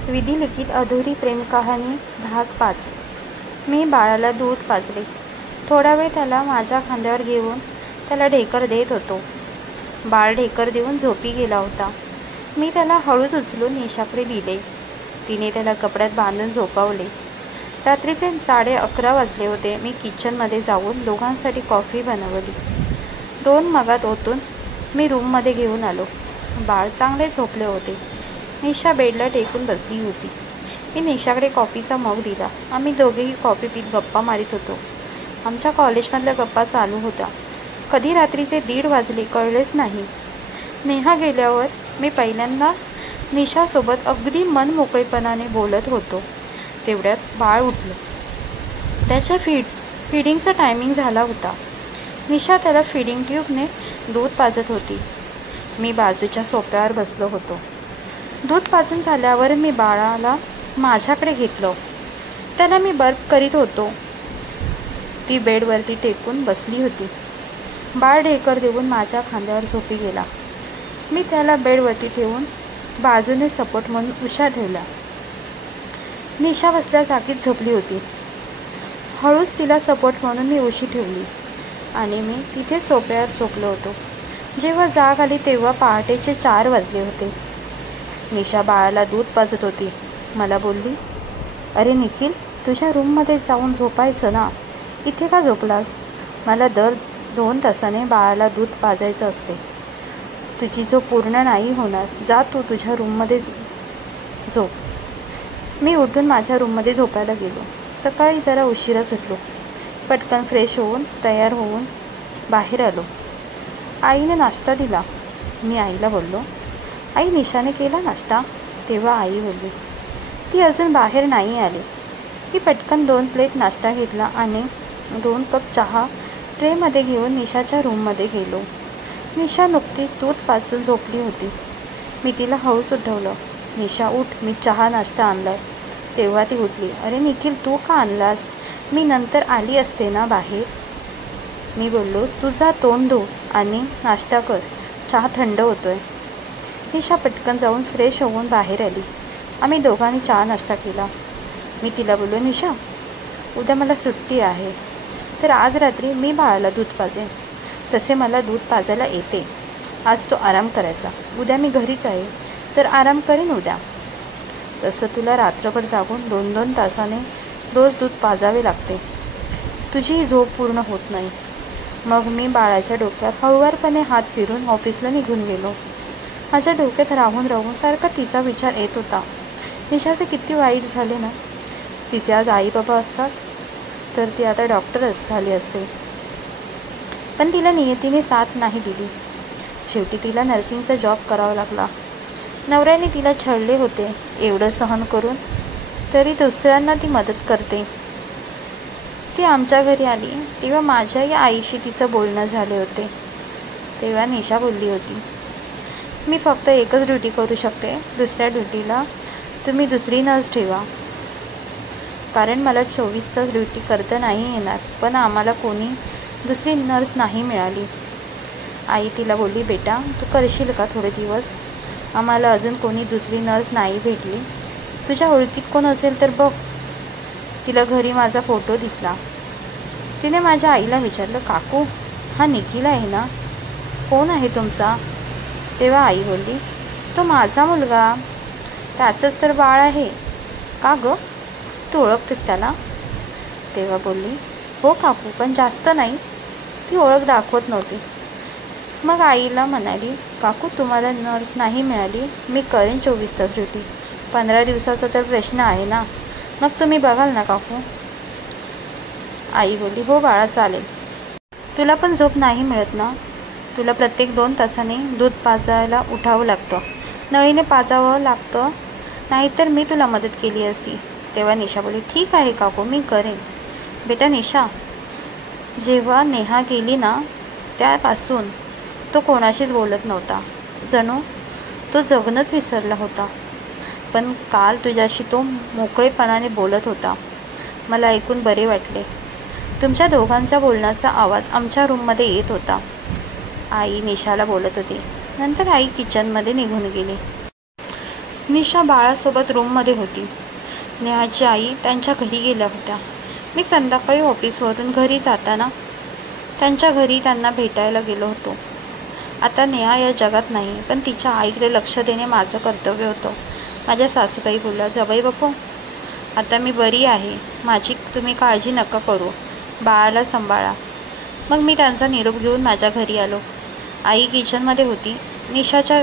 विधिलिखित अधुरी प्रेम कहाणी भाग 5. मी बाळाला दूध पाजले. थोडा वेळ त्याला माझ्या खांद्यावर घेऊन त्याला ढेकर देत होतो. बाळ ढेकर देऊन झोपी गेला होता. मी त्याला हळूच उचलून निशाकडे दिले. तिने त्याला कपड्यात बांधून झोपवले. रात्रीचे 11:30 वाजले होते. मी किचनमध्ये जाऊन दोघांसाठी कॉफी बनवली. 2 मगात ओतून मी रूममध्ये घेऊन आलो. बाळ चांगले झोपले होते. निशा बेडला टेकून बसली होती. मी निशाकडे कॉफीचा मग दिला. आम्ही दोघेही कॉफी पीत गप्पा मारित होतो. आमच्या कॉलेजमधल्या गप्पा चालू होत्या. कधी रात्रीचे 1:30 वाजले कळलेच नाही. नेहा गेल्यावर मी पहिल्यांदा निशासोबत अगदी मनमोकळेपणाने बोलत होतो. तेवढ्यात बाळ उठलं. त्याच्या फीडिंगचा टायमिंग झाला होता. निशा त्याला फीडिंग ट्यूबने दूध पाजत होती. मी बाजूच्या सोफ्यावर बसलो होतो. दूध पाजून झाल्यावर मी बाळाला माझ्याकडे घेतलं. त्याला मी बर्प करीत होतो. ती बेडवरती टेकून बसली होती. बाळ ढेकर देऊन माझ्या खांद्यावर झोपी गेला. मी त्याला बेडवरती ठेवून बाजूने सपोर्ट म्हणून उशा ठेवला. निशा बसल्या जागीच झोपली होती. हळूच तिला सपोर्ट म्हणून मी उशी ठेवली आणि मी तिथे सोफ्यावर झोपलो होतो. जेव्हा जाग आली तेव्हा पहाटेचे 4 वाजले होते. निशा बाळाला दूध पाजत होती. मला बोलली, "अरे निखिल, तुझ्या रूममध्ये जाऊन झोपायचं ना, इथे का झोपलास? मला दर 2 तासाने बाळाला दूध पाजायचं असते. तुझी झोप पूर्ण नाही होणार. जा तू तुझ्या रूममध्ये झोप." मी उठून माझ्या रूममध्ये झोपायला गेलो. सकाळी जरा उशिराच उठलो. पटकन फ्रेश होऊन तयार होऊन बाहेर आलो. आईने नाश्ता दिला. मी आईला बोललो, "आई, निशाने केला नाश्ता?" तेव्हा आई बोलली, "ती अजून बाहेर नाही आली." ती पटकन 2 प्लेट नाश्ता घेतला आणि 2 कप चहा ट्रेमध्ये घेऊन निशाच्या रूममध्ये गेलो. निशा नुकतीच दूध पाजून झोपली होती. मी तिला हळूच उठवलं. "निशा उठ, मी चहा नाश्ता आणलाय." तेव्हा ती उठली. "अरे निखिल, तू का आणलास? मी नंतर आली असते ना बाहेर." मी बोललो, "तुझा तोंड धु आणि नाश्ता कर, चहा थंड होतोय." निशा पटकन जाऊन फ्रेश होऊन बाहेर आली. आम्ही दोघांनी चहा नाश्ता केला. मी तिला बोललो, "निशा, उद्या मला सुट्टी आहे, तर आज रात्री मी बाळाला दूध पाजेन. तसे मला दूध पाजायला येते. आज तो आराम करायचा. उद्या मी घरीच आहे, तर आराम करीन उद्या. तसं तुला रात्रभर जागून 2-2 तासाने रोज दूध पाजावे लागते. तुझीही झोप पूर्ण होत नाही." मग मी बाळाच्या डोक्यात हळुवारपणे हात फिरून ऑफिसला निघून गेलो. माझ्या डोक्यात राहून राहून सारखा तिचा विचार येत होता. निशाचे किती वाईट झाले ना. तिचे आज आई बाबा असतात तर ती आता डॉक्टरच झाली असते. पण तिला नियतीने साथ नाही दिली. शेवटी तिला नर्सिंगचा जॉब करावा लागला. नवऱ्याने तिला छळले होते. एवढं सहन करून तरी दुसऱ्यांना ती मदत करते. ती आमच्या घरी आली तेव्हा माझ्याही आईशी तिचं बोलणं झाले होते. तेव्हा निशा बोलली होती, "मी फक्त एकच ड्युटी करू शकते. दुसऱ्या ड्युटीला तुम्ही दुसरी नर्स ठेवा. कारण मला 24 तास ड्युटी करता नाही येणार." पण आम्हाला कोणी दुसरी नर्स नाही मिळाली. आई तिला बोलली, "बेटा, तू करशील का थोडे दिवस? आम्हाला अजून कोणी दुसरी नर्स नाही भेटली. तुझ्या ओळखीत कोण असेल तर बघ." तिला घरी माझा फोटो दिसला. तिने माझ्या आईला विचारलं, "काकू, हा निखिल आहे ना? कोण आहे तुमचा?" तेव्हा आई बोलली, "तो माझा मुलगा. त्याचंच तर बाळ आहे." "का गं, तू ओळखतेस त्याला?" तेव्हा बोलली, "हो काकू, पण जास्त नाही." ती ओळख दाखवत नव्हती. मग आईला म्हणाली, "काकू, तुम्हाला नर्स नाही मिळाली. मी करेन 24 तास ड्युटी. 15 दिवसाचा तर प्रश्न आहे ना. मग तुम्ही बघाल ना काकू?" आई बोलली, "हो बाळा, चालेल. तुला पण झोप नाही मिळत ना. तुला प्रत्येक 2 तासाने दूध पाजायला उठावं लागतं. नळीने पाजावं लागतं. नाहीतर मी तुला मदत केली असती." तेव्हा निशा बोलली, "ठीक आहे काकू, मी करेन." बेटा निशा, जेव्हा नेहा गेली ना त्यापासून तो कोणाशीच बोलत नव्हता. जणू तो जगणंच विसरला होता. पण काल तुझ्याशी तो मोकळेपणाने बोलत होता. मला ऐकून बरे वाटले. तुमच्या दोघांच्या बोलण्याचा आवाज आमच्या रूममध्ये येत होता." आई निशाला बोलत होती. नंतर आई किचनमध्ये निघून गेली. निशा बाळासोबत रूममध्ये होती. नेहाची आई त्यांच्या घरी गेल्या होत्या. मी संध्याकाळी ऑफिसवरून घरी जाताना त्यांच्या घरी त्यांना भेटायला गेलो होतो. आता नेहा या जगात नाही, पण तिच्या आईकडे लक्ष देणे माझं कर्तव्य होतं. माझ्या सासूबाई बोलल्या, जावई बापू, आता मी बरी आहे, माझी तुम्ही काळजी नका करू, बाळाला सांभाळा. मग मी त्यांचा निरोप घेऊन माझ्या घरी आलो. आई किचनमध्ये होती. निशाच्या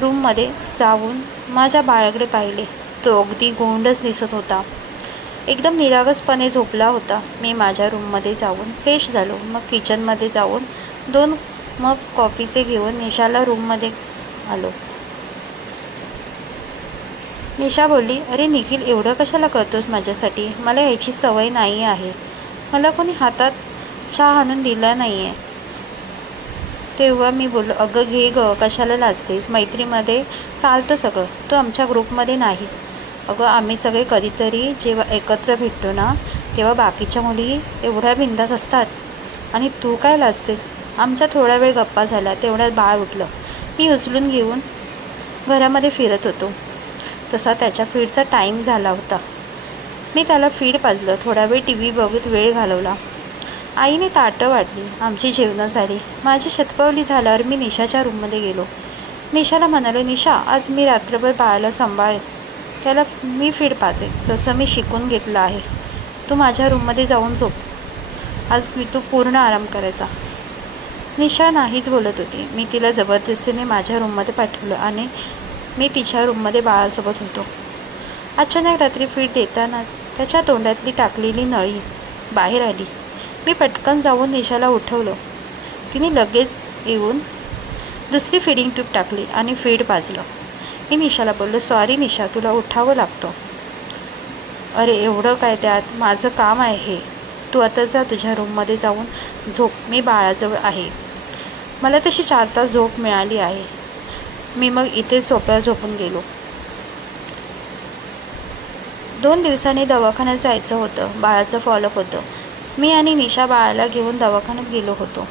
रूममध्ये जाऊन माझ्या बाळाकडे पाहिले. तो अगदी गोंडच दिसत होता. एकदम निरागसपणे झोपला होता. मी माझ्या रूममध्ये जाऊन फ्रेश झालो. मग किचनमध्ये जाऊन 2 मग कॉफीचे घेऊन निशाला रूममध्ये आलो. निशा बोलली, अरे निखिल, एवढं कशाला करतोस माझ्यासाठी? मला याची सवय नाही आहे. मला कोणी हातात चहा आणून दिला नाही आहे. तेव्हा मी बोललो, अगं घे गं, कशाला लाजतेस? मैत्रीमध्ये चालतं सगळं, तू आमच्या ग्रुपमध्ये नाहीस. अगं आम्ही सगळे कधीतरी जेव्हा एकत्र भेटतो ना, तेव्हा बाकीच्या मुली एवढ्या बिंदास असतात आणि तू काय लाजतेस? आमच्या थोडा वेळ गप्पा झाल्या, तेवढ्यात बाळ उठलं. मी उचलून घेऊन घरामध्ये फिरत होतो. तसा त्याच्या फीडचा टाईम झाला होता. मी त्याला फीड पाजलं. थोडा वेळ TV बघत वेळ घालवला. आईने ताटं वाढली. आमची जेवणं झाली. माझी शतपावली झाल्यावर मी निशाच्या रूममध्ये गेलो. निशाला म्हणाले, निशा, आज मी रात्रभर बाळाला सांभाळेन, त्याला मी फीड पाजेन, तसं मी शिकून घेतलं आहे. तू माझ्या रूममध्ये जाऊन झोप. आज तू पूर्ण आराम करायचा. निशा नाहीच बोलत होती. मी तिला जबरदस्तीने माझ्या रूममध्ये पाठवलं आणि मी तिच्या रूममध्ये बाळासोबत होतो. अचानक रात्री फीड देतानाच त्याच्या तोंडातली टाकलेली नळी बाहेर आली. मी पटकन जाऊन निशाला उठवलं. तिने लगेच येऊन दुसरी फीडिंग ट्यूब टाकली आणि फीड पाजलं. मी निशाला बोललो, सॉरी निशा, तुला उठावं लागतं. अरे एवढं काय त्यात, माझं काम आहे हे. तू आता जा तुझ्या रूममध्ये जाऊन झोप, मी बाळाजवळ आहे. मला तशी 4 तास झोप मिळाली आहे. मी मग इथे सोफ्यावर झोपून गेलो. 2 दिवसांनी दवाखान्यात जायचं होतं. बाळाचं फॉलोअप होतं. मी आणि निशा बाळाला घेऊन दवाखान्यात गेलो होतो.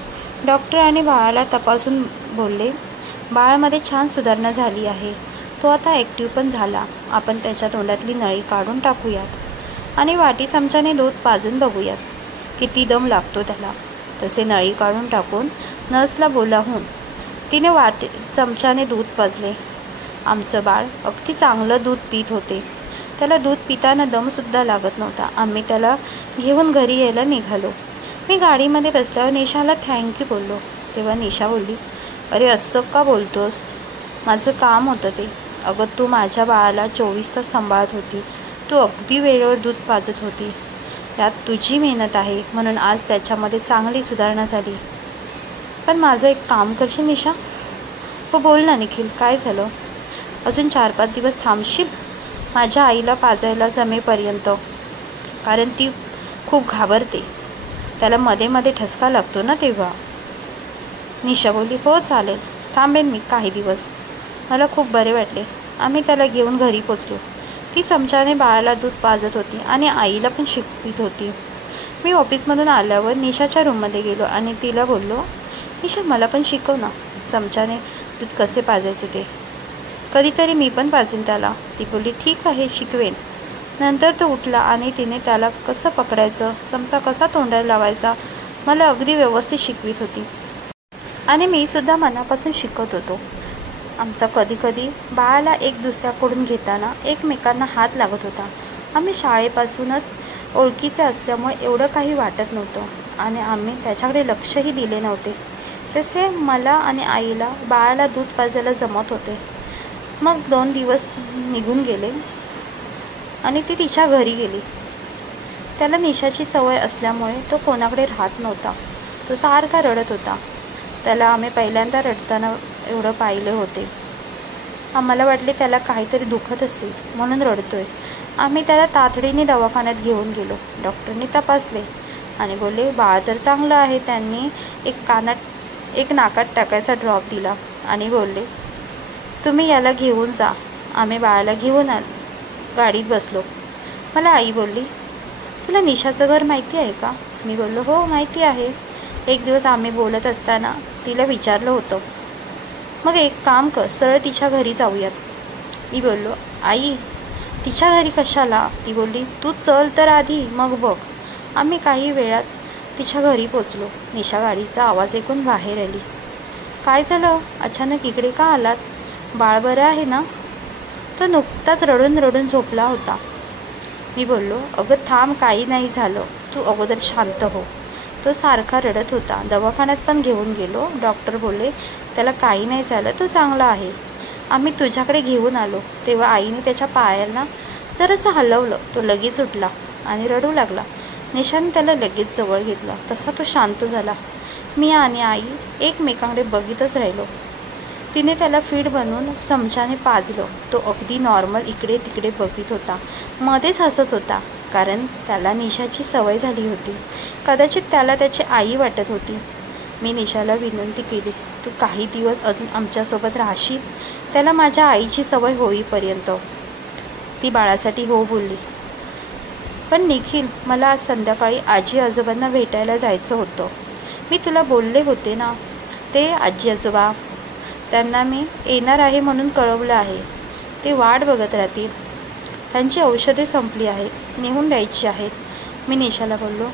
डॉक्टर आणि बाळाला तपासून बोलले, बाळामध्ये छान सुधारणा झाली आहे. तो आता ॲक्टिव्ह पण झाला. आपण त्याच्या तोंडातली नळी काढून टाकूयात आणि वाटी चमच्याने दूध पाजून बघूयात किती दम लागतो त्याला. तसे नळी काढून टाकून नर्सला बोलावून तिने वाटी चमच्याने दूध पाजले. आमचं बाळ अगदी चांगलं दूध पीत होते. त्याला दूध पिताना दमसुद्धा लागत नव्हता. आम्ही त्याला घेऊन घरी यायला निघालो. मी गाडीमध्ये बसल्यावर निशाला थँक्यू बोललो. तेव्हा निशा बोलली, अरे असं का बोलतोस? माझं काम होतं ते. अगं तू माझ्या बाळाला 24 तास सांभाळत होती. तू अगदी वेळेवर दूध पाजत होती. त्यात तुझी मेहनत आहे, म्हणून आज त्याच्यामध्ये चांगली सुधारणा झाली. पण माझं एक काम करशील निशा? हो बोल ना निखिल, काय झालं? अजून 4-5 दिवस थांबशील माझ्या आईला पाजायला जमेपर्यंत? कारण ती खूप घाबरते. त्याला मध्ये मध्ये ठसका लागतो ना तेव्हा. निशा बोलली, हो चालेल, थांबेन मी काही दिवस. मला खूप बरे वाटले. आम्ही त्याला घेऊन घरी पोचलो. ती चमच्याने बाळाला दूध पाजत होती आणि आईला पण शिकवित होती. मी ऑफिसमधून आल्यावर निशाच्या रूममध्ये गेलो आणि तिला बोललो, निशा मला पण शिकव ना चमच्याने दूध कसे पाजायचे ते. कधीतरी मी पण पाजेन त्याला. ती बोलली, ठीक आहे, शिकवेन. नंतर तो उठला आणि तिने त्याला कसं पकडायचं, चमचा कसा तोंडाला लावायचा मला अगदी व्यवस्थित शिकवित होती. आणि मी सुद्धा मनापासून शिकत होतो. आमचा कधीकधी बाळाला एक दुसऱ्याकडून घेताना एकमेकांना हात लागत होता. आम्ही शाळेपासूनच ओळखीचे असल्यामुळे एवढं काही वाटत नव्हतं आणि आम्ही त्याच्याकडे लक्षही दिले नव्हते. तसे मला आणि आईला बाळाला दूध पाजायला जमत होते. मग 2 दिवस निघून गेले आणि ती तिच्या घरी गेली. त्याला निशाची सवय असल्यामुळे तो कोणाकडे राहत नव्हता. तो सारखा रडत होता. त्याला आम्ही पहिल्यांदा रडताना एवढं पाहिले होते. आम्हाला वाटले त्याला काहीतरी दुखत असेल म्हणून रडतोय. आम्ही त्याला तातडीने दवाखान्यात घेऊन गेलो. डॉक्टरने तपासले आणि बोलले, बाळ तर चांगलं आहे. त्यांनी एक नाकात टाकायचा ड्रॉप दिला आणि बोलले, तुम्ही याला घेऊन जा. आम्ही बाळाला घेऊन गाडीत बसलो. मला आई बोलली, तुला निशाचं घर माहिती आहे का? मी बोललो, हो माहिती आहे. एक दिवस आम्ही बोलत असताना तिला विचारलं होतं. मग एक काम कर, सरळ तिच्या घरी जाऊयात. मी बोललो, आई तिच्या घरी कशाला? ती बोलली, तू चल तर आधी, मग बघ. आम्ही काही वेळात तिच्या घरी पोचलो. निशा गाडीचा आवाज ऐकून बाहेर आली. काय झालं? अचानक इकडे का आलात? बाळ बरं आहे ना? तो नुकताच रडून रडून झोपला होता. मी बोललो, अगं थांब, काही नाही झालं, तू अगोदर शांत हो. तो सारखा रडत होता. दवाखान्यात पण घेऊन गेलो. डॉक्टर बोलले त्याला काही नाही झालं, तो चांगला आहे. आम्ही तुझ्याकडे घेऊन आलो तेव्हा आईने त्याच्या पायाला जरासं हलवलं. तो लगेच उठला आणि रडू लागला. निशाने त्याला लगेच जवळ घेतला. तसा तो शांत झाला. मी आणि आई एकमेकांकडे बघतच राहिलो. तिने त्याला फीड बनवून चमच्याने पाजलं. तो अगदी नॉर्मल इकडे तिकडे बघत होता. मध्येच हसत होता, कारण त्याला निशाची सवय झाली होती. कदाचित त्याला त्याची आई वाटत होती. मी निशाला विनंती केली, तू काही दिवस अजून आमच्यासोबत राहशील, त्याला माझ्या आईची सवय होईपर्यंत. ती बाळासाठी हो बोलली. पण निखिल, मला आज संध्याकाळी आजी आजोबांना भेटायला जायचं होतं. मी तुला बोलले होते ना, ते आजी आजोबा, त्यांना मी येणार आहे म्हणून कळवलं आहे. ते वाट बघत राहतील. त्यांची औषधे संपली आहेत, नेऊन द्यायची आहेत. मी निशाला बोललो,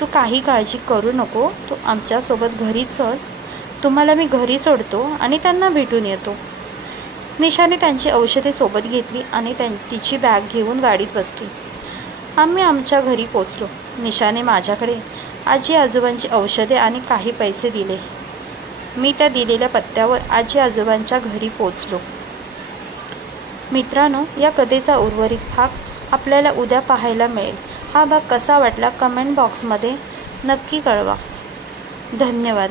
तू काही काळजी करू नको, तू आमच्यासोबत घरी चल, तुम्हाला मी घरी सोडतो आणि त्यांना भेटून येतो. निशाने त्यांची औषधे सोबत घेतली आणि तिची बॅग घेऊन गाडीत बसली. आम्ही आमच्या घरी पोचलो. निशाने माझ्याकडे आजी आजोबांची औषधे आणि काही पैसे दिले. मी त्या दिलेल्या पत्त्यावर आजी आजोबांच्या घरी पोचलो. मित्रांनो, या कथेचा उर्वरित भाग आपल्याला उद्या पाहायला मिळेल. हा भाग कसा वाटला कमेंट बॉक्समध्ये नक्की कळवा. धन्यवाद.